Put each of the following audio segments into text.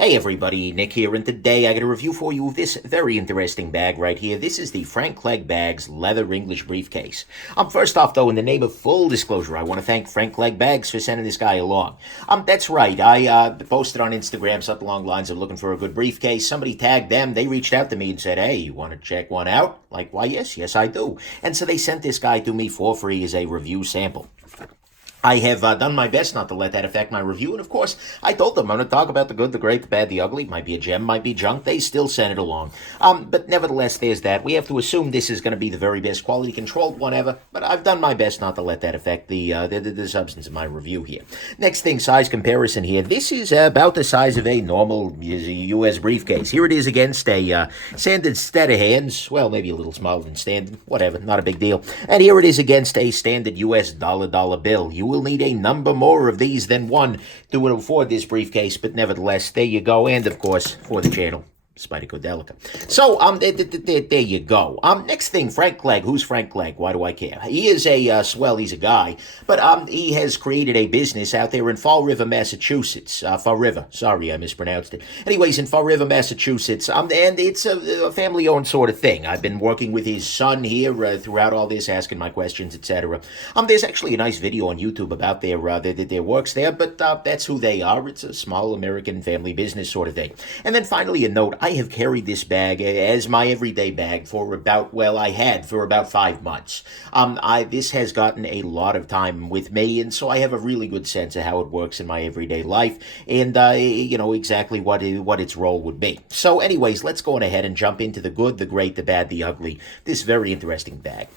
Hey everybody, Nick here, and today I got a review for you of this very interesting bag right here. This is the Frank Clegg Bags Leather English Briefcase. First off though, in the name of full disclosure, I want to thank Frank Clegg Bags for sending this guy along. That's right, I posted on Instagram something along the lines of looking for a good briefcase. Somebody tagged them, they reached out to me and said, hey, you want to check one out? Like, why yes I do. And so they sent this guy to me for free as a review sample. I have done my best not to let that affect my review, and of course, I told them I'm going to talk about the good, the great, the bad, the ugly. Might be a gem, might be junk. They still sent it along. But nevertheless, there's that. We have to assume this is going to be the very best quality controlled one ever, but I've done my best not to let that affect the substance of my review here. Next thing, size comparison here. This is about the size of a normal U.S. briefcase. Here it is against a standard set of hands. Well, maybe a little smaller than standard. Whatever, not a big deal. And here it is against a standard U.S. dollar bill. You will need a number more of these than one to afford this briefcase, but nevertheless, there you go. And of course, for the channel, Spidicodelica. So, there you go. Next thing, Frank Clegg. Who's Frank Clegg? Why do I care? He is a, he's a guy, but he has created a business out there in Fall River, Massachusetts. Fall River. Sorry, I mispronounced it. Anyways, in Fall River, Massachusetts, and it's a family-owned sort of thing. I've been working with his son here throughout all this, asking my questions, etc. There's actually a nice video on YouTube about their works there, but that's who they are. It's a small American family business sort of thing. And then finally, a note. I have carried this bag as my everyday bag for about 5 months. This has gotten a lot of time with me, and so I have a really good sense of how it works in my everyday life, and exactly what its role would be. So anyways, let's go on ahead and jump into the good, the great, the bad, the ugly. This very interesting bag.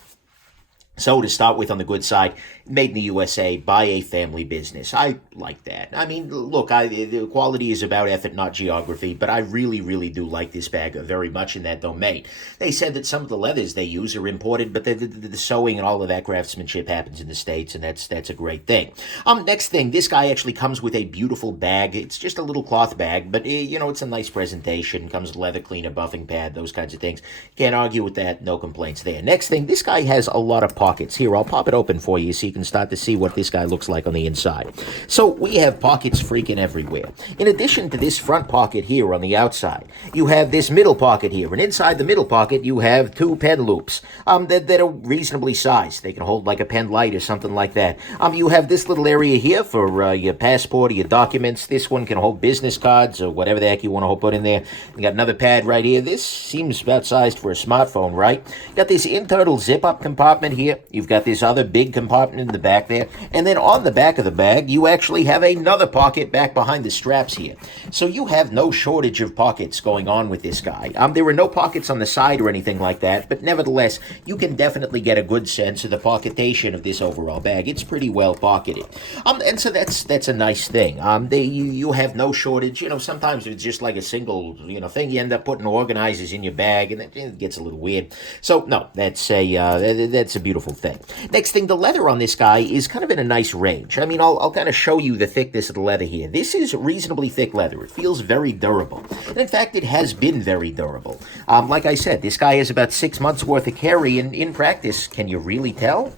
So to start with, on the good side, made in the USA by a family business. I like that. I mean, look, the quality is about effort, not geography, but I really do like this bag very much in that domain. They said that some of the leathers they use are imported, but the sewing and all of that craftsmanship happens in the States, and that's a great thing. Next thing, this guy actually comes with a beautiful bag. It's just a little cloth bag, but, it's a nice presentation. Comes with leather cleaner, buffing pad, those kinds of things. Can't argue with that. No complaints there. Next thing, this guy has a lot of pockets. Here, I'll pop it open for you so you can start to see what this guy looks like on the inside. So we have pockets freaking everywhere. In addition to this front pocket here on the outside, you have this middle pocket here, and inside the middle pocket you have 2 pen loops that are reasonably sized. They can hold like a pen light or something like that. You have this little area here for your passport or your documents. This one can hold business cards or whatever the heck you want to put in there. You got another pad right here. This seems about sized for a smartphone, right? You got this internal zip-up compartment here. You've got this other big compartment in the back there, and then on the back of the bag you actually have another pocket back behind the straps here. So you have no shortage of pockets going on with this guy. There were no pockets on the side or anything like that, but nevertheless you can definitely get a good sense of the pocketation of this overall bag. It's pretty well pocketed, and so that's a nice thing. You have no shortage. Sometimes it's just like a single thing. You end up putting organizers in your bag, and it gets a little weird. So no, that's a beautiful thing. Next thing, the leather on this guy is kind of in a nice range. I mean, I'll kind of show you the thickness of the leather here. This is reasonably thick leather. It feels very durable. And in fact, it has been very durable. Like I said, this guy has about 6 months worth of carry in practice. Can you really tell?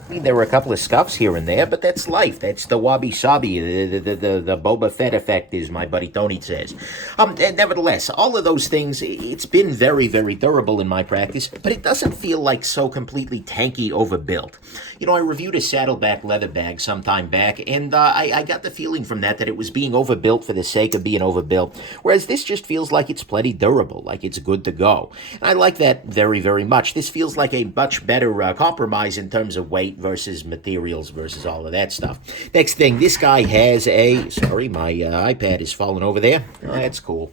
I mean, there were a couple of scuffs here and there, but that's life. That's the wabi-sabi, the Boba Fett effect, as my buddy Tony says. And nevertheless, all of those things, it's been very durable in my practice, but it doesn't feel like so completely tanky overbuilt. I reviewed a saddleback leather bag some time back, and I got the feeling from that it was being overbuilt for the sake of being overbuilt, whereas this just feels like it's plenty durable, like it's good to go. And I like that very much. This feels like a much better compromise in terms of weight versus materials versus all of that stuff. Next thing, this guy has sorry, my iPad is falling over there. Oh, that's cool.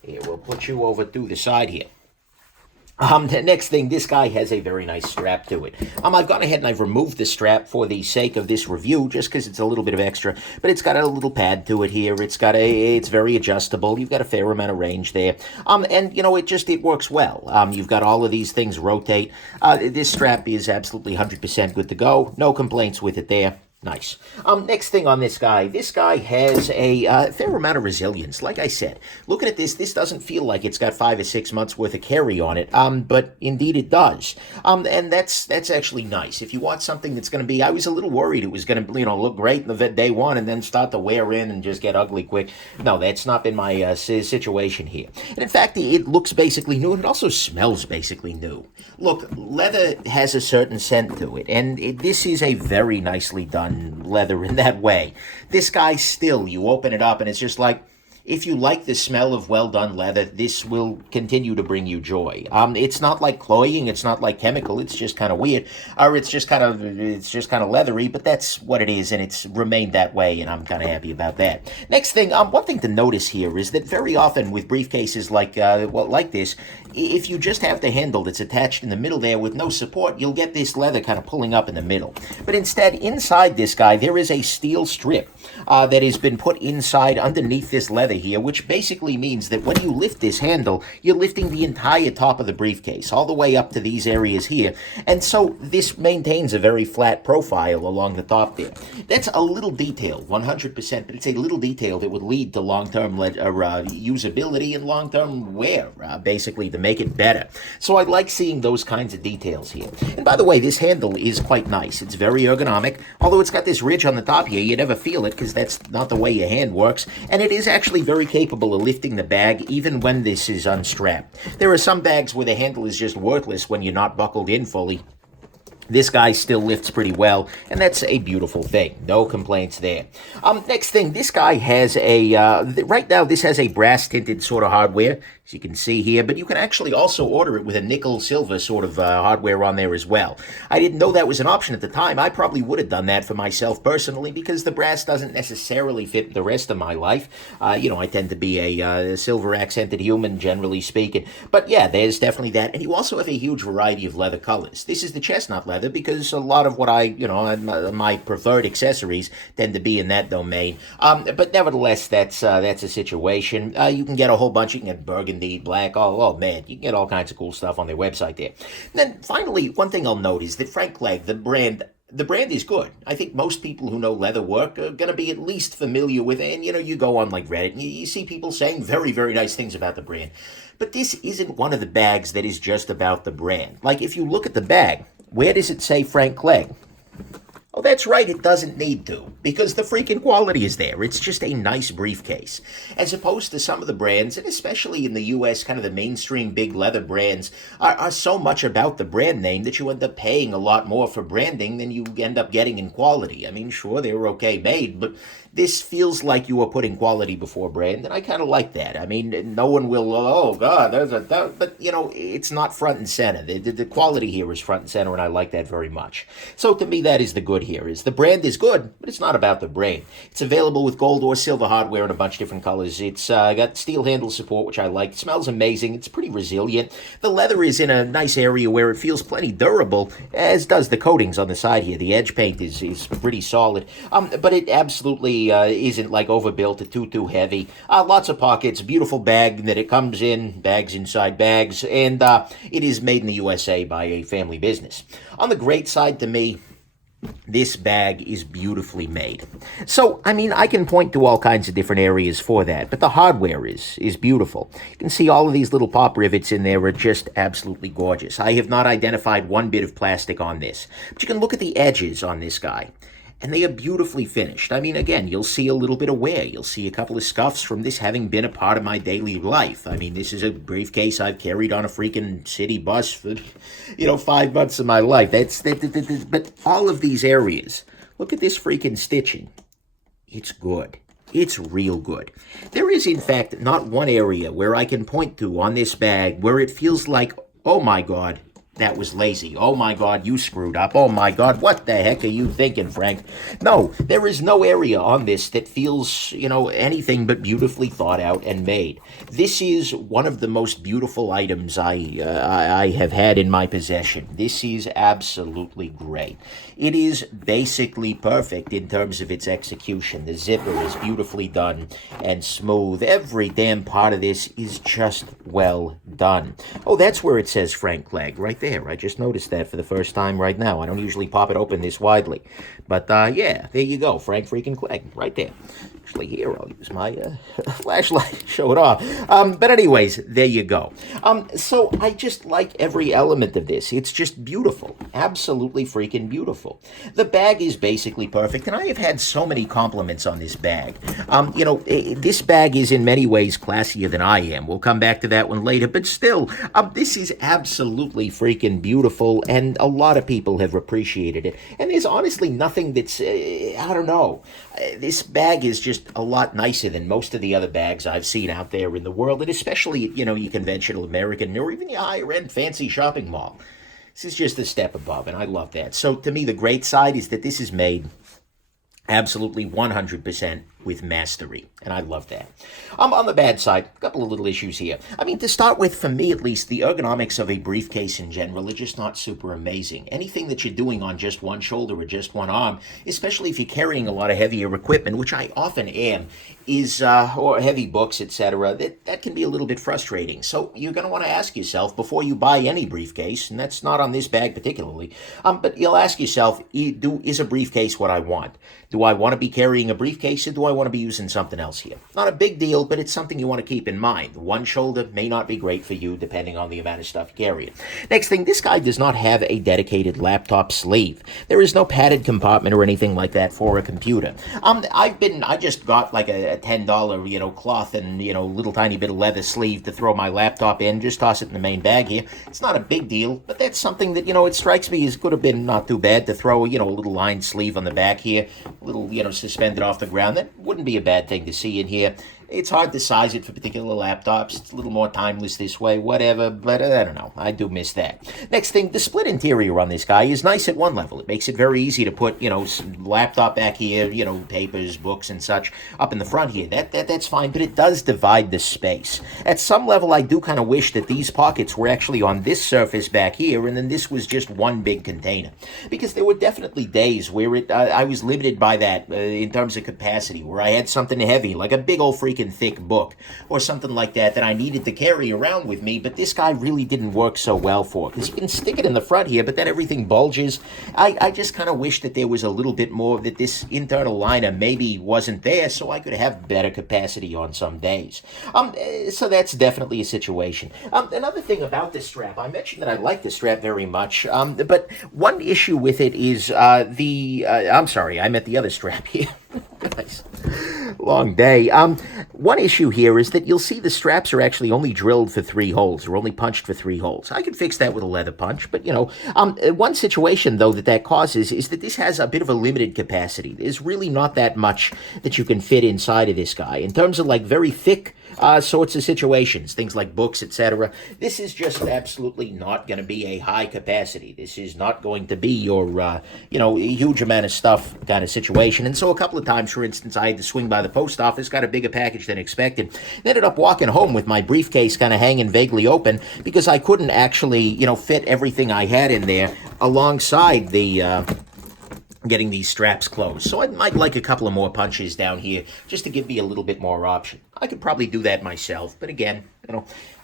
Here, we'll put you over to the side here. The next thing, this guy has a very nice strap to it. I've gone ahead and I've removed the strap for the sake of this review, just because it's a little bit of extra, but it's got a little pad to it here. It's very adjustable. You've got a fair amount of range there. And it works well. You've got all of these things rotate. This strap is absolutely 100% good to go. No complaints with it there. Nice. Next thing on this guy has a fair amount of resilience. Like I said, looking at this doesn't feel like it's got 5 or 6 months worth of carry on it, but indeed it does. And that's actually nice. If you want something that's going to be, I was a little worried it was going to, look great in the day one and then start to wear in and just get ugly quick. No, that's not been my situation here. And in fact, it looks basically new and it also smells basically new. Look, leather has a certain scent to it, and this is a very nicely done leather in that way. This guy still, you open it up and it's just like, if you like the smell of well-done leather, this will continue to bring you joy. It's not like cloying, it's not like chemical, it's just kind of weird, or it's just kind of leathery, but that's what it is, and it's remained that way, and I'm kind of happy about that. Next thing, one thing to notice here is that very often with briefcases like this, if you just have the handle that's attached in the middle there with no support, you'll get this leather kind of pulling up in the middle. But instead, inside this guy, there is a steel strip that has been put inside underneath this leather here, which basically means that when you lift this handle, you're lifting the entire top of the briefcase, all the way up to these areas here. And so this maintains a very flat profile along the top there. That's a little detail, 100%, but it's a little detail that would lead to long-term usability and long-term wear, basically, to make it better. So I like seeing those kinds of details here. And by the way, this handle is quite nice. It's very ergonomic. Although it's got this ridge on the top here, you never feel it because that's not the way your hand works. And it is actually very capable of lifting the bag even when this is unstrapped. There are some bags where the handle is just worthless when you're not buckled in fully. This guy still lifts pretty well, and that's a beautiful thing. No complaints there. Next thing, this guy has right now this has a brass-tinted sort of hardware, as you can see here, but you can actually also order it with a nickel-silver sort of hardware on there as well. I didn't know that was an option at the time. I probably would have done that for myself personally, because the brass doesn't necessarily fit the rest of my life. I tend to be a silver-accented human, generally speaking. But yeah, there's definitely that. And you also have a huge variety of leather colors. This is the chestnut leather, because a lot of what my preferred accessories tend to be in that domain. But nevertheless, that's a situation. You can get a whole bunch. You can get burgundy, black. Oh man, you can get all kinds of cool stuff on their website there. And then finally, one thing I'll note is that Frank Clegg, the brand is good. I think most people who know leather work are going to be at least familiar with it. And, you go on like Reddit and you see people saying very, very nice things about the brand. But this isn't one of the bags that is just about the brand. Like, if you look at the bag, where does it say Frank Clegg? Oh, that's right, it doesn't need to, because the freaking quality is there. It's just a nice briefcase. As opposed to some of the brands, and especially in the U.S., kind of the mainstream big leather brands, are so much about the brand name that you end up paying a lot more for branding than you end up getting in quality. I mean, sure, they were okay made, but this feels like you are putting quality before brand, and I kind of like that. I mean, no one will, oh, God, but, it's not front and center. The quality here is front and center, and I like that very much. So to me, that is the good here, is the brand is good, but it's not about the brand. It's available with gold or silver hardware in a bunch of different colors. It's got steel handle support, which I like. It smells amazing. It's pretty resilient. The leather is in a nice area where it feels plenty durable, as does the coatings on the side here. The edge paint is pretty solid, but it absolutely isn't like overbuilt or too heavy. Lots of pockets, beautiful bag that it comes in, bags inside bags, and it is made in the USA by a family business. On the great side to me, this bag is beautifully made. So, I mean, I can point to all kinds of different areas for that, but the hardware is beautiful. You can see all of these little pop rivets in there are just absolutely gorgeous. I have not identified one bit of plastic on this, but you can look at the edges on this guy, and they are beautifully finished. I mean, again, you'll see a little bit of wear. You'll see a couple of scuffs from this having been a part of my daily life. I mean, this is a briefcase I've carried on a freaking city bus for, 5 months of my life. But all of these areas, look at this freaking stitching. It's good. It's real good. There is, in fact, not one area where I can point to on this bag where it feels like, oh my God, that was lazy. Oh my God, you screwed up. Oh my God, what the heck are you thinking, Frank? No, there is no area on this that feels, anything but beautifully thought out and made. This is one of the most beautiful items I have had in my possession. This is absolutely great. It is basically perfect in terms of its execution. The zipper is beautifully done and smooth. Every damn part of this is just well done. Oh, that's where it says Frank Clegg, right there. I just noticed that for the first time right now. I don't usually pop it open this widely. But, yeah, there you go. Frank freaking Clegg, right there. Actually, here, I'll use my flashlight, show it off. But anyways, there you go. So I just like every element of this. It's just beautiful. Absolutely freaking beautiful. The bag is basically perfect, and I have had so many compliments on this bag. This bag is in many ways classier than I am. We'll come back to that one later, but still, this is absolutely freaking beautiful, and a lot of people have appreciated it. And there's honestly nothing that's, I don't know. This bag is just a lot nicer than most of the other bags I've seen out there in the world, and especially, your conventional American or even your higher-end fancy shopping mall. This is just a step above, and I love that. So to me, the great side is that this is made absolutely 100% with mastery, and I love that. On the bad side, a couple of little issues here. I mean, to start with, for me at least, the ergonomics of a briefcase in general are just not super amazing. Anything that you're doing on just one shoulder or just one arm, especially if you're carrying a lot of heavier equipment, which I often am, or heavy books, etc., that can be a little bit frustrating. So you're going to want to ask yourself before you buy any briefcase, and that's not on this bag particularly, but you'll ask yourself, is a briefcase what I want? Do I want to be carrying a briefcase, or do I want to be using something else here? Not a big deal, but it's something you want to keep in mind. One shoulder may not be great for you, depending on the amount of stuff you carry. Next thing, this guy does not have a dedicated laptop sleeve. There is no padded compartment or anything like that for a computer. I just got like a $10, cloth and, little tiny bit of leather sleeve to throw my laptop in, just toss it in the main bag here. It's not a big deal, but that's something that, it strikes me as could have been not too bad to throw, a little lined sleeve on the back here, a little, suspended off the ground. That wouldn't be a bad thing to see in here. It's hard to size it for particular laptops. It's a little more timeless this way, whatever, but I don't know. I do miss that. Next thing, the split interior on this guy is nice at one level. It makes it very easy to put, some laptop back here, papers, books, and such up in the front here. That's fine, but it does divide the space. At some level, I do kind of wish that these pockets were actually on this surface back here, and then this was just one big container. Because there were definitely days where I was limited by that in terms of capacity, where I had something heavy, like a big old freaking thick book or something like that I needed to carry around with me, but this guy really didn't work so well for, because you can stick it in the front here, but then everything bulges. I just kind of wish that there was a little bit more, that this internal liner maybe wasn't there, so I could have better capacity on some days. So that's definitely a situation. Another thing about this strap, I mentioned that I like the strap very much, but one issue with it is I'm sorry, I meant the other strap here. Nice. Long day. One issue here is that you'll see the straps are actually only drilled for 3 holes, or only punched for 3 holes. I could fix that with a leather punch, but, one situation, though, that causes is that this has a bit of a limited capacity. There's really not that much that you can fit inside of this guy. In terms of, very thick sorts of situations, things like books, etc., this is just absolutely not going to be a high capacity. This is not going to be your, a huge amount of stuff kind of situation. And so a couple of times, for instance, I had to swing by the post office, got a bigger package than expected, and ended up walking home with my briefcase kind of hanging vaguely open because I couldn't actually, fit everything I had in there alongside the getting these straps closed. So I might like a couple of more punches down here just to give me a little bit more option. I could probably do that myself, but again,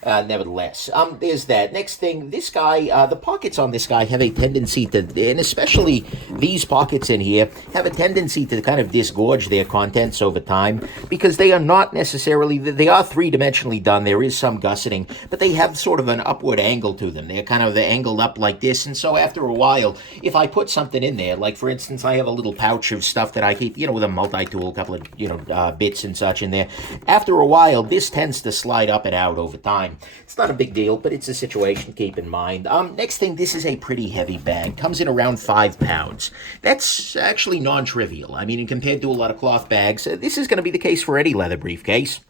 nevertheless. There's that. Next thing, this guy, the pockets on this guy have a tendency to, and especially these pockets in here, have a tendency to kind of disgorge their contents over time, because they are not necessarily, they are three-dimensionally done. There is some gusseting, but they have sort of an upward angle to them. They're kind of angled up like this, and so after a while, if I put something in there, like for instance, I have a little pouch of stuff that I keep, with a multi-tool, a couple of, bits and such in there. After a while, this tends to slide up and out over time. It's not a big deal, but it's a situation to keep in mind. Next thing, this is a pretty heavy bag. Comes in around 5 pounds. That's actually non-trivial. I mean, compared to a lot of cloth bags, this is going to be the case for any leather briefcase.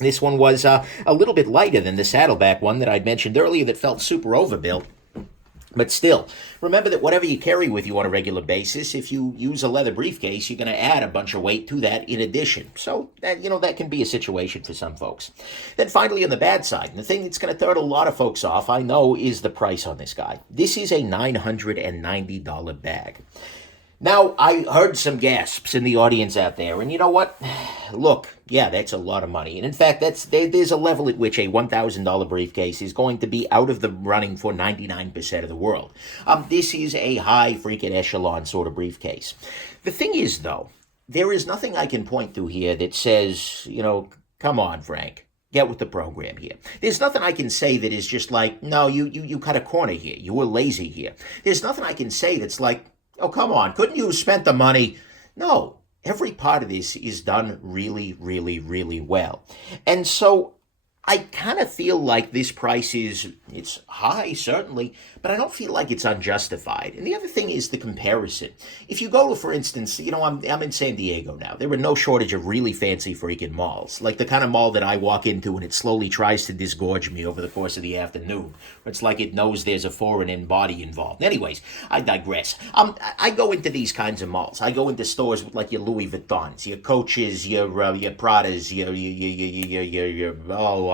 This one was a little bit lighter than the saddleback one that I'd mentioned earlier that felt super overbuilt. But still, remember that whatever you carry with you on a regular basis, if you use a leather briefcase, you're going to add a bunch of weight to that in addition. So, that can be a situation for some folks. Then finally, on the bad side, the thing that's going to turn a lot of folks off, I know, is the price on this guy. This is a $990 bag. Now, I heard some gasps in the audience out there, and you know what? Look, yeah, that's a lot of money. And in fact, there's a level at which a $1,000 briefcase is going to be out of the running for 99% of the world. This is a high freaking echelon sort of briefcase. The thing is, though, there is nothing I can point to here that says, come on, Frank. Get with the program here. There's nothing I can say that is just like, no, you cut a corner here. You were lazy here. There's nothing I can say that's like, oh, come on, couldn't you have spent the money? No, every part of this is done really, really, really well. And so I kind of feel like this price it's high, certainly, but I don't feel like it's unjustified. And the other thing is the comparison. If you go to, for instance, I'm in San Diego now. There are no shortage of really fancy freaking malls, like the kind of mall that I walk into and it slowly tries to disgorge me over the course of the afternoon. It's like it knows there's a foreign body involved. Anyways, I digress. I go into these kinds of malls. I go into stores with like your Louis Vuittons, your Coaches, your Pradas, your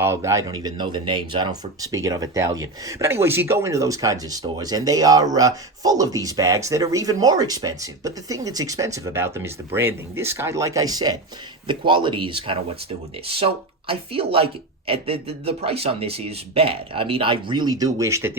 I don't even know the names. I don't speak it of Italian. But anyways, you go into those kinds of stores, and they are full of these bags that are even more expensive. But the thing that's expensive about them is the branding. This guy, like I said, the quality is kind of what's doing this. So I feel like the price on this is bad. I mean, I really do wish that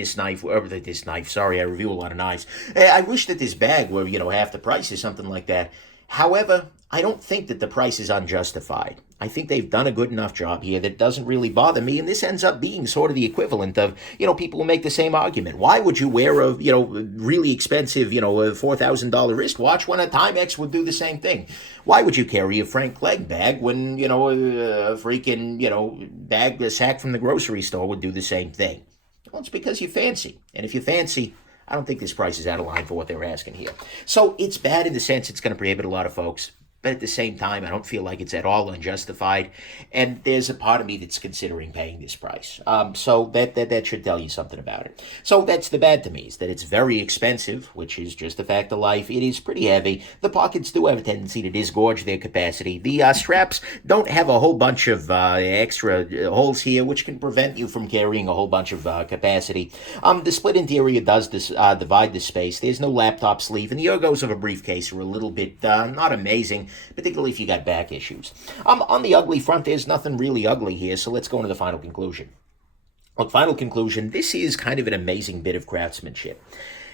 sorry, I review a lot of knives. I wish that this bag were, half the price or something like that. However, I don't think that the price is unjustified. I think they've done a good enough job here that doesn't really bother me, and this ends up being sort of the equivalent of, people who make the same argument. Why would you wear a, really expensive, a $4,000 wristwatch when a Timex would do the same thing? Why would you carry a Frank Clegg bag when, a freaking, bag, a sack from the grocery store would do the same thing? Well, it's because you're fancy, and if you're fancy, I don't think this price is out of line for what they're asking here. So it's bad in the sense it's going to prohibit a lot of folks. But at the same time, I don't feel like it's at all unjustified. And there's a part of me that's considering paying this price. So that should tell you something about it. So that's the bad to me, is that it's very expensive, which is just a fact of life. It is pretty heavy. The pockets do have a tendency to disgorge their capacity. The straps don't have a whole bunch of extra holes here, which can prevent you from carrying a whole bunch of capacity. The split interior does divide the space. There's no laptop sleeve, and the ergos of a briefcase are a little bit not amazing, particularly if you got back issues. On the ugly front, there's nothing really ugly here, so let's go into the final conclusion. Look, final conclusion, this is kind of an amazing bit of craftsmanship.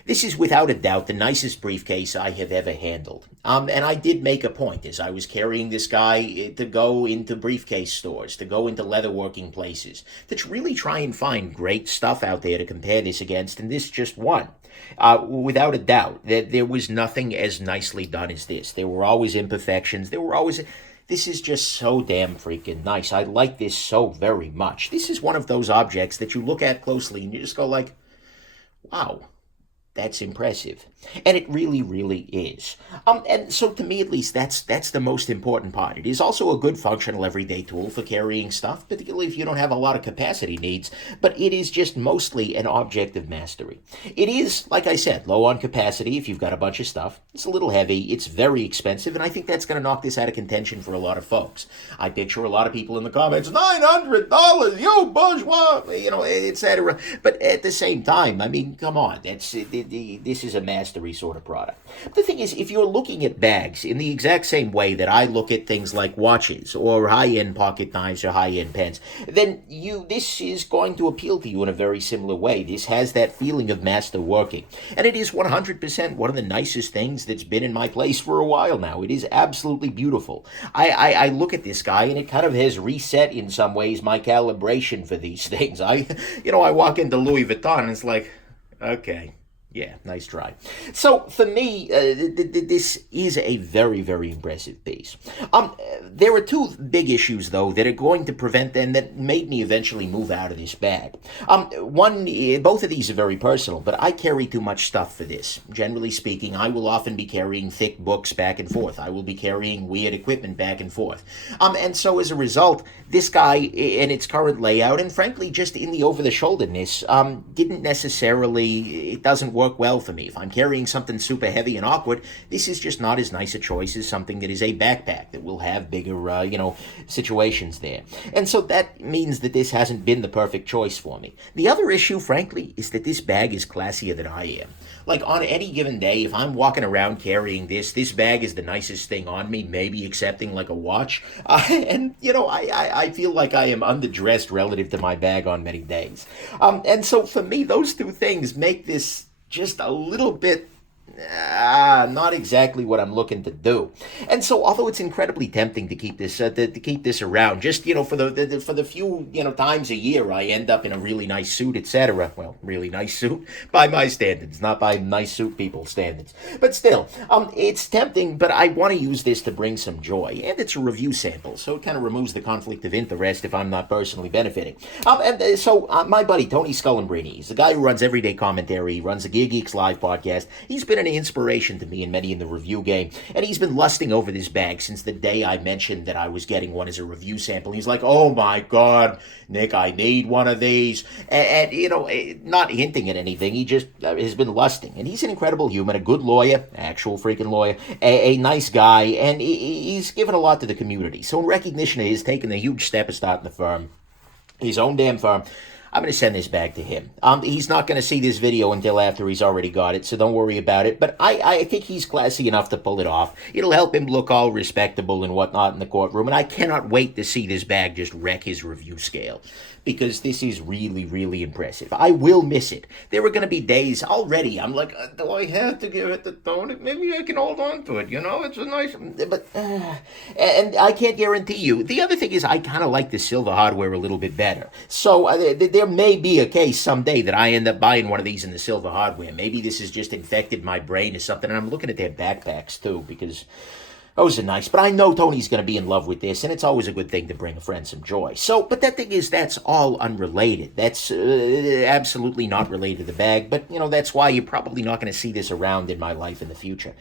This is without a doubt the nicest briefcase I have ever handled. And I did make a point as I was carrying this guy to go into briefcase stores, to go into leatherworking places, to really try and find great stuff out there to compare this against, and this just won. Without a doubt, that there was nothing as nicely done as this. There were always imperfections. This is just so damn freaking nice. I like this so very much. This is one of those objects that you look at closely and you just go like, wow. That's impressive. And it really, really is. And so to me, at least, that's the most important part. It is also a good functional everyday tool for carrying stuff, particularly if you don't have a lot of capacity needs, but it is just mostly an object of mastery. It is, like I said, low on capacity if you've got a bunch of stuff. It's a little heavy, it's very expensive, and I think that's going to knock this out of contention for a lot of folks. I picture a lot of people in the comments, $900, you bourgeois, etc. But at the same time, I mean, come on, this is a mastery sort of product. But the thing is, if you're looking at bags in the exact same way that I look at things like watches or high-end pocket knives or high-end pens, then this is going to appeal to you in a very similar way. This has that feeling of master working. And it is 100% one of the nicest things that's been in my place for a while now. It is absolutely beautiful. I look at this guy and it kind of has reset in some ways my calibration for these things. I walk into Louis Vuitton and it's like, okay. Yeah, nice try. So for me, this is a very, very impressive piece. There are two big issues, though, that are going to prevent them that made me eventually move out of this bag. One, both of these are very personal, but I carry too much stuff for this. Generally speaking, I will often be carrying thick books back and forth. I will be carrying weird equipment back and forth. And so as a result, this guy in its current layout, and frankly, just in the over-the-shoulderness, it doesn't work work well for me. If I'm carrying something super heavy and awkward, this is just not as nice a choice as something that is a backpack that will have bigger, situations there. And so that means that this hasn't been the perfect choice for me. The other issue, frankly, is that this bag is classier than I am. Like, on any given day, if I'm walking around carrying this bag is the nicest thing on me, maybe excepting like a watch. And, I feel like I am underdressed relative to my bag on many days. And so for me, those two things make this just a little bit not exactly what I'm looking to do. And so, although it's incredibly tempting to keep this to keep this around, just for the few times a year I end up in a really nice suit, etc. Well, really nice suit by my standards, not by nice suit people's standards. But still, it's tempting. But I want to use this to bring some joy, and it's a review sample, so it kind of removes the conflict of interest if I'm not personally benefiting. So my buddy Tony Scullenbrini, he's the guy who runs Everyday Commentary. He runs the Gear Geeks Live podcast. He's been an inspiration to me and many in the review game, and he's been lusting over this bag since the day I mentioned that I was getting one as a review sample. He's like, "Oh my God, Nick, I need one of these," and not hinting at anything. He just has been lusting, and he's an incredible human, a good lawyer, actual freaking lawyer, a nice guy, and he's given a lot to the community. So in recognition of his taking a huge step of starting the firm, his own damn firm, I'm going to send this bag to him. He's not going to see this video until after he's already got it, so don't worry about it. But I think he's classy enough to pull it off. It'll help him look all respectable and whatnot in the courtroom, and I cannot wait to see this bag just wreck his review scale, because this is really, really impressive. I will miss it. There are going to be days already, I'm like, do I have to give it the tone? Maybe I can hold on to it, it's a nice, but, and I can't guarantee you. The other thing is, I kind of like the silver hardware a little bit better. So there may be a case someday that I end up buying one of these in the silver hardware. Maybe this has just infected my brain or something, and I'm looking at their backpacks too, because those are nice. But I know Tony's going to be in love with this, and it's always a good thing to bring a friend some joy. So, but that thing is, that's all unrelated. That's absolutely not related to the bag, but, that's why you're probably not going to see this around in my life in the future.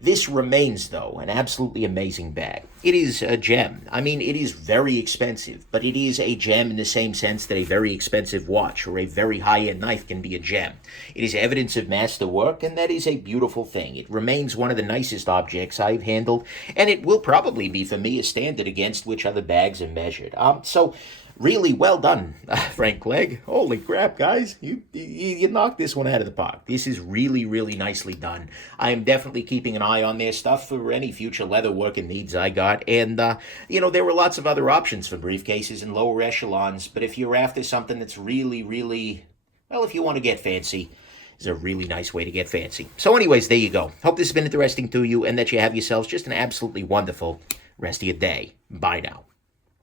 This remains, though, an absolutely amazing bag. It is a gem. I mean, it is very expensive, but it is a gem in the same sense that a very expensive watch or a very high-end knife can be a gem. It is evidence of master work, and that is a beautiful thing. It remains one of the nicest objects I've handled, and it will probably be, for me, a standard against which other bags are measured. So, really well done, Frank Clegg. Holy crap, guys. You knocked this one out of the park. This is really, really nicely done. I am definitely keeping an eye on their stuff for any future leather working needs I got. And, there were lots of other options for briefcases in lower echelons. But if you're after something that's really, really, well, if you want to get fancy, is a really nice way to get fancy. So anyways, there you go. Hope this has been interesting to you and that you have yourselves just an absolutely wonderful rest of your day. Bye now.